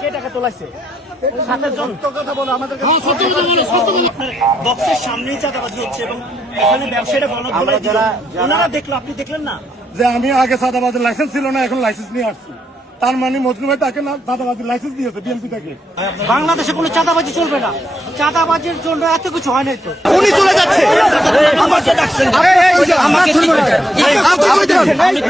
কে টাকা তোলাইছে সাতের জন। বক্সের সামনেই চাঁদাবাজি হচ্ছে এবং এখানে ব্যবসায়ীরা গণধোলাই দিল ওনারা দেখল আপনি দেখলেন না? যে আমি আগে লাইসেন্স ছিল না এখন লাইসেন্স নিয়ে আসছি। তার মানে মজনু ভাই তাকে না লাইসেন্স দিয়েছে বিএনপি থেকে বাংলাদেশে কোনো চাঁদাবাজি চলবে না। চাঁদাবাজির জন্য এত কিছু হয় নাই তো উনি চলে যাচ্ছে আমাকে ডাকছেন আমাকে আমি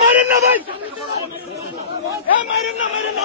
मरना भाई मरना मरना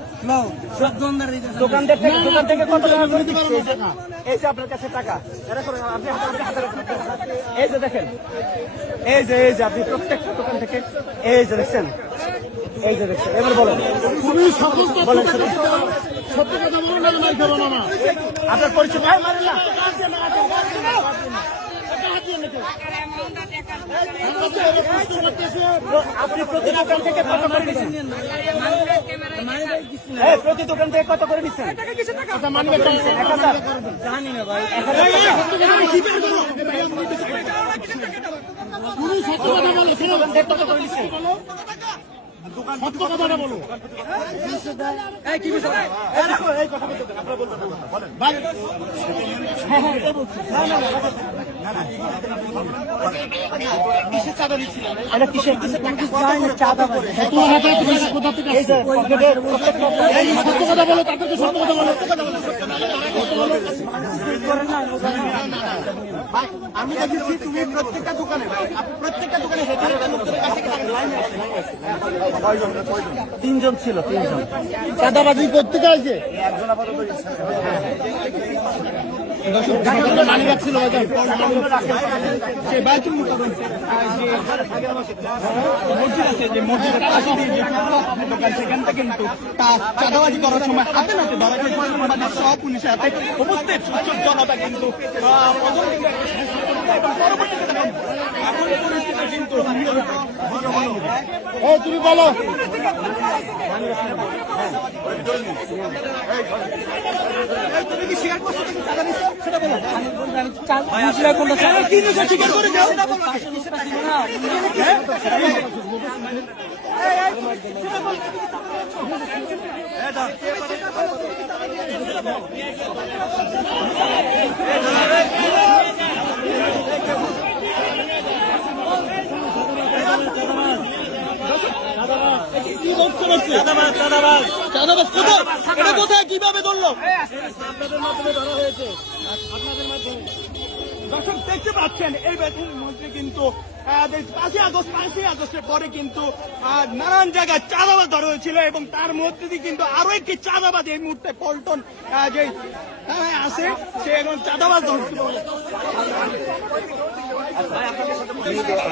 দোকানদার দোকান থেকে দোকান থেকে কত টাকা করে দিচ্ছে? এই যে- আপনার কাছে টাকা। আপনি হাতে- আপনি হাতে রাখুন। এই যে দেখেন। এই যে এই যে আপনি প্রত্যেকটা দোকান থেকে এই যে দেখছেন। এই যে দেখছেন। এবার বলেন। বলেন। শুনুন। আপনার পরিচয় ভাই মারেন না। আপনি প্রতি দোকান থেকে কত করে নিচ্ছেন এই, প্রতি দোকান থেকে কত করে নিচ্ছেন কত নিচ্ছেন? আমি দেখেছি তুমি প্রত্যেকটা দোকানে প্রত্যেকটা দোকানে হেঁটে তিনজন ছিল তিনজন চাঁদাবাজি করতে চাইছে সেখান থেকে কিন্তু চাঁদাবাজি করার সময় হাতে নাতে ধরা যায় মানে সব পুলিশের হাতে উপস্থিত জনতা কিন্তু পরবর্তীতে তুমি বলো তুমি সেটা বলো স্বীকার করে যাও কি বলতে পারছি চাঁদাবাজ চাঁদাবাজ চাঁদাবাজ কোথায় এটা কোথায়? কীভাবে ধরলো? দর্শক দেখতে পাচ্ছেন এই বেতনের মধ্যে কিন্তু পাঁচই আগস্ট পাঁচই আগস্টের পরে কিন্তু আহ, নানান জায়গায় চাঁদাবাজ ধরা হয়েছিল এবং তার মধ্যে দিয়ে কিন্তু আরও একটি চাঁদাবাজ এই মুহূর্তে পল্টন যে আছে সে এখন চাঁদাবাজ ধরতে পারে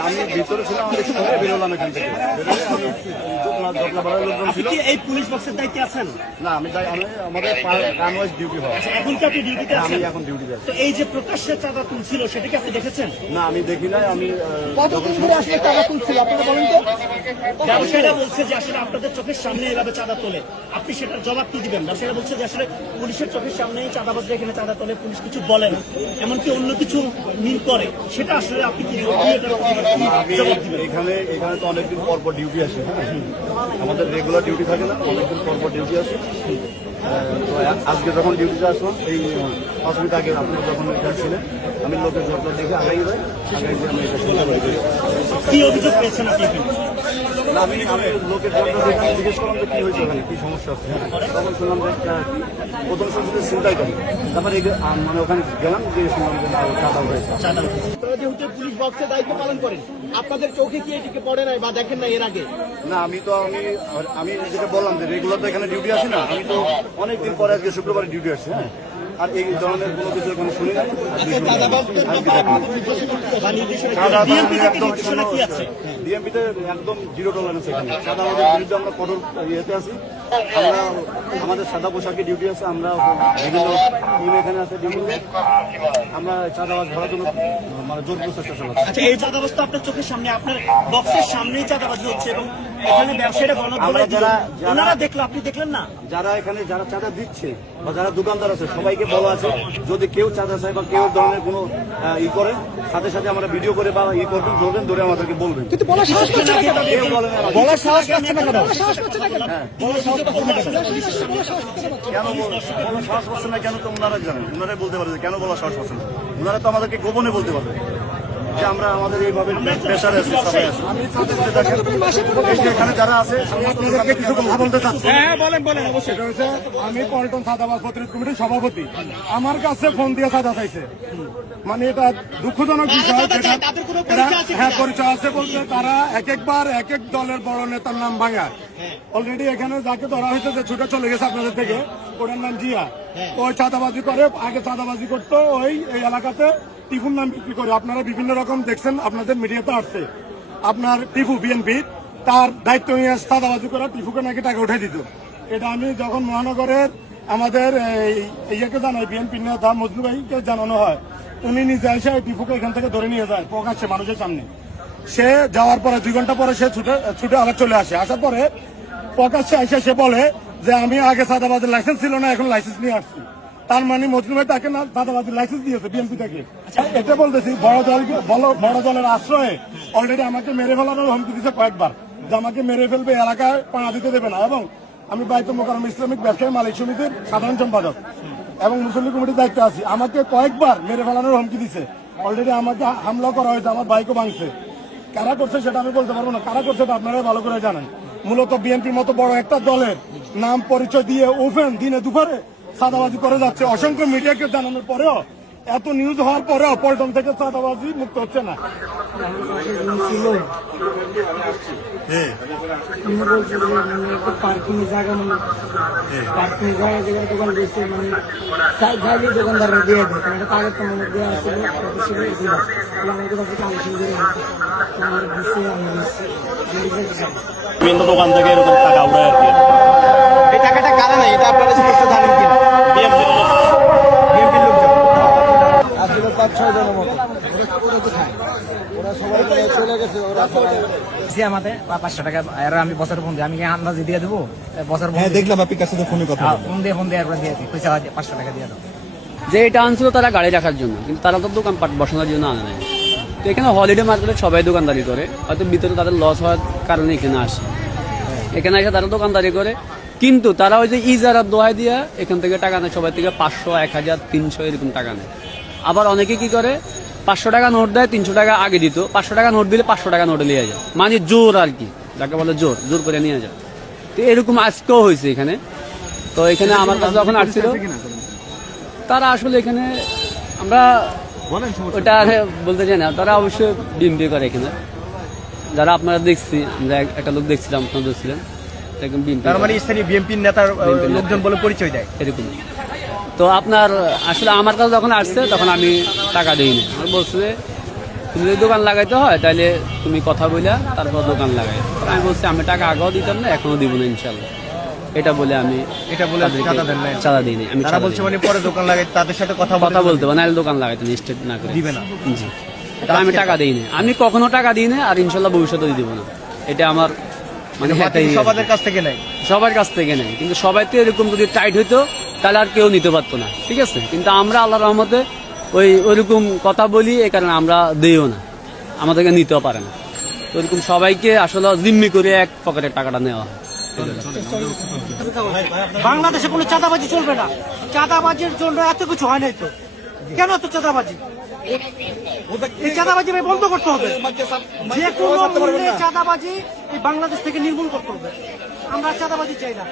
আমি ভিতরে ছিলাম আমি শুনে বেরোলাম এখান থেকে। বেরোলে আমি জপনা জপনা পাড়ার লোকজন আপনি ছিল। কি এই পুলিশ বক্সের দায়িত্বে আছেন? না আমি আমি আমাদের গান ডিউটি হয়। আচ্ছা, এখন কি আপনি ডিউটিতে আমি এখন ডিউটি যাচ্ছি তো এই যে প্রকাশ্যে চাঁদা তুলছিল সেটা কি আপনি দেখেছেন? না আমি দেখি নাই আমি কতদিন ধরে আসলে চাঁদা তুলছিল আপনারা বলেন তো? ব্যবসায়ীরা বলছে যে আসলে আপনাদের চোখের সামনে এভাবে চাঁদা তোলে। আপনি সেটার জবাব কি দিবেন? ব্যবসায়ীরা বলছে যে আসলে পুলিশের চোখের সামনেই চাঁদাবাজরা এখানে চাঁদা তোলে পুলিশ কিছু বলে না। এমনকি অন্য কিছু মিল করে। সেটা আসলে আমি এখানে এখানে তো অনেকদিন পর পর ডিউটি আসে হ্যাঁ? আমাদের রেগুলার ডিউটি থাকে না, অনেকদিন পর পর ডিউটি আসে। তো আজকে যখন ডিউটিতে আসলাম, এই অসুবিধা আগে আপনি যখন এখানে ছিলেন আমি লোকের জন্য দেখে আগাই যাই আমি কি অভিযোগ পেয়েছেন আপনি না, আমি আমি লোকের জন্য দেখে আমি জিজ্ঞেস করলাম যে কি হয়েছে ওখানে কি সমস্যা হচ্ছে? তখন শুনলাম যে প্রথম শুনছি চিন্তাই করি। তারপরে এই যে, আম, মানে ওখানে গেলাম যে শুনলাম যে চাঁদা হয়েছে আপনারা যেহেতু পুলিশ বক্সে দায়িত্ব পালন করেন আপনাদের চোখে কি এটিকে পড়ে নাই বা দেখেন না এর আগে? না আমি তো আমি আমি যেটা বললাম যে রেগুলার তো এখানে ডিউটি আসি না আমি তো অনেকদিন পরে আজকে শুক্রবার ডিউটি আসছি হ্যাঁ? আর এই ধরনের কোনো কিছু এখনও শুনি না ডিএমপিতে একদম জিরো টলারেন্স এখানে সাদা বিরুদ্ধে আমরা কঠোর ইয়েতে আছি আমরা আমাদের সাদা পোশাকে ডিউটি আছে আমরা বিভিন্ন টিম এখানে আছে বিভিন্ন আমরা চাঁদাবাজ ধরার জন্য মানে জোর প্রচেষ্টা চালাচ্ছি আচ্ছা এই চাঁদাবাজটা আপনার চোখের সামনে আপনার বক্সের সামনেই চাঁদাবাজি হচ্ছে এবং এখানে ব্যবসায়ীরা আমরা যারা- যারা- ওনারা দেখল আপনি দেখলেন না? যারা এখানে যারা চাঁদা দিচ্ছে বা যারা দোকানদার আছে সবাইকে বলা আছে যদি কেউ চাঁদা চায় বা কেউ ধরনের কোনো ই করে সাথে সাথে আমরা ভিডিও করে বা ই করবেন ধরবেন ধরে আমাদেরকে বলবেন। কিন্তু বলার সাহস পাচ্ছে না কেন? বলার সাহস পাচ্ছে না কেন? হ্যাঁ, সাহস পাচ্ছে না কেন? কেন? সাহস পাচ্ছে না কেন তো ওনারা জানেন। ওনারাই বলতে পারে কেন বলার সাহস পাচ্ছে না। ওনারা তো আমাদেরকে গোপনে বলতে পারবে। যে আমরা আমাদের এইভাবে প্রেশারে আছি সবাই আছি। এখানে যারা আছে কিছু কথা বলতে চাচ্ছি হ্যাঁ বলেন বলেন অবশ্যই। সেটা হচ্ছে আমি পল্টন সাদাবাদ প্রতিরোধ কমিটির সভাপতি। আমার কাছে ফোন দিয়ে সাদা চাইছে। মানে এটা দুঃখজনক বিষয় যেটা হ্যাঁ পরিচয় আছে বলতে তারা এক একবার এক এক দলের বড় নেতার নাম ভাঙায় অলরেডি এখানে যাকে ধরা হয়েছে যে ছুটে চলে গেছে আপনাদের থেকে ওটার নাম জিয়া। ওই চাঁদাবাজি করে আগে চাঁদাবাজি করতো ওই এই এলাকাতে। টিফুর নাম বিক্রি করে আপনারা বিভিন্ন রকম দেখছেন, আপনাদের মিডিয়াতে আসছে। আপনার টিফু বিএনপি, তার দায়িত্ব নিয়ে চাঁদাবাজি করা টিফুকে নাকি টাকা উঠে দিত। এটা আমি যখন মহানগরের আমাদের ইয়েকে জানাই, বিএনপি নেতা মজনু ভাইকে জানানো হয়, উনি নিজে এসে টিফুকে এখান থেকে ধরে নিয়ে যায় প্রকাশ্যে মানুষের সামনে। সে যাওয়ার পরে, দুই ঘণ্টা পরে সে ছুটে ছুটে আবার চলে আসে। আসার পরে প্রকাশ্যে এসে সে বলে যে, আমি আগে সাদাবাজের লাইসেন্স ছিল না, এখন লাইসেন্স নিয়ে আসছি। তার মানে মজনু ভাই তাকে না সাদাবাজের লাইসেন্স দিয়েছে বিএনপি থেকে। এটা বলতেছি, বড় দল বড়- দলের আশ্রয়ে অলরেডি আমাকে মেরে ফেলানোর হুমকি দিচ্ছে কয়েকবার। যে আমাকে মেরে ফেলবে এলাকায়, পাড়া দিতে দেবে না। এবং আমি বাইতুল মোকারম ইসলামিক ব্যবসায়ী, মালিক সমিতির সাধারণ সম্পাদক এবং মুসলিম কমিটির দায়িত্ব আছি। আমাকে কয়েকবার মেরে ফেলানোর হুমকি দিছে। অলরেডি আমাকে হামলা করা হয়েছে, আমার বাইকও ভাঙছে। কারা করছে সেটা আমি বলতে পারব না। কারা করছে সেটা আপনারা ভালো করে জানেন। মূলত বিএনপির মতো বড় একটা দলের নাম পরিচয় দিয়ে ওপেন দিনে দুপুরে সাদাবাজি করে যাচ্ছে। অসংখ্য মিডিয়াকে জানানোর পরেও এত নিউজ হওয়ার পরেও পল্টন থেকে সাদাবাজি মুক্ত হচ্ছে না। একটা পার্কিং জায়গা মানে পার্কিং জায়গা দোকান দিয়েছে মানে চাইলে দোকানদাররা দিয়ে দেয় কারণ এটা কাগজ তো মানে দেওয়া ছিল কত ছিল এগুলো আমাদের কাছে কালেকশন করে আমার দিচ্ছে বিভিন্ন দোকান থেকে এরকম টাকা উড়ায় আর কি। এই টাকাটা কারা নাই এটা আপনারা স্পষ্ট জানেন কিনা? পাঁচ ছয় জনের মতো। ওরা সবাই চলে গেছে ওরা সবাই আমাদের পাঁচশো টাকা। আর আমি বছর ফোন দিই আমি আন্দাজে দিয়ে দেবো। বছর হ্যাঁ দেখলাম আপনি কাছে ফোনে কথা ফোন দিয়ে ফোন দিয়ে দিয়ে দিই। পয়সা পাঁচশো টাকা দিয়ে দাও যে এটা আনছিল তারা গাড়ি রাখার জন্য কিন্তু তারা তো দোকানপাট বসানোর জন্য আনে নাই। তো এখানে হলিডে মার্কেটে সবাই দোকানদারি করে হয়তো ভিতরে তাদের লস হওয়ার কারণে এখানে আসে। এখানে এসে তারা দোকানদারি করে কিন্তু তারা ওই যে ইজারার দোহাই দিয়া এখান থেকে টাকা নেয়। সবাই থেকে পাঁচশো এক হাজার তিনশো এরকম টাকা নেয়। আবার অনেকে কি করে পাঁচশো টাকা নোট দেয় তিনশো টাকা আগে দিত। পাঁচশো টাকা নোট দিলে পাঁচশো টাকা নোটে নিয়ে যায়। মানে জোর আর কি। যাকে বলে জোর জোর করে নিয়ে যায়। তো এরকম আজকেও হয়েছে এখানে। তো এখানে আমার কাছে যখন আসছিল তারা আসলে এখানে আমরা ওটা বলতে চাই না। তারা অবশ্যই ডিম বিএমপি করে এখানে। যারা আপনারা দেখছি আমরা একটা লোক দেখছিলাম আপনারা দেখছিলেন। এরকম বিএমপি তার মানে স্থানীয় বিএনপির নেতার। লোকজন বলে পরিচয় দেয়। এরকম। তো আপনার আসলে আমার কাছে যখন আসছে তখন আমি টাকা দিইনি। আমি বলছি যে, তুমি যদি দোকান লাগাইতে হয় তাহলে তুমি কথা বলে তারপর দোকান লাগাই আমি বলছি আমি টাকা আগেও দিতাম না এখনও দিব না ইনশাল্লাহ এটা বলে আমি এটা বলে চাঁদা নাই? দিইনি আমি তারা বলছে মানে পরে দোকান লাগাই তাদের সাথে কথা কথা বলতে হবে। নাহলে দোকান লাগাইতে স্টেট না করে। দিবে না? জি। তা আমি টাকা দিই না আমি কখনো টাকা দিই না আর ইনশাল্লাহ ভবিষ্যতে দিব না। এটা আমার মানে এটাই সবাদের কাছ থেকে নেয় সবার কাছ থেকে নেই। কিন্তু সবাই তো এরকম যদি টাইট হইতো তাহলে আর কেউ নিতে পারতো না, ঠিক আছে? কিন্তু আমরা আল্লাহ রহমতে ওই ওইরকম কথা বলি এই কারণে আমরা দিইও না, আমাদেরকে নিতেও পারে না। তো ওইরকম সবাইকে আসলে জিম্মি করে এক পকেটের টাকাটা নেওয়া হয়। বাংলাদেশে কোনো চাঁদাবাজি চলবে না। চাঁদাবাজির জন্য এত কিছু হয় নাই তো। কেন এত চাঁদাবাজি? এই চাঁদাবাজি বন্ধ করতে হবে। যে কোনো চাঁদাবাজি বাংলাদেশ থেকে নির্মূল করতে হবে। আমরা চাঁদাবাজি চাই না।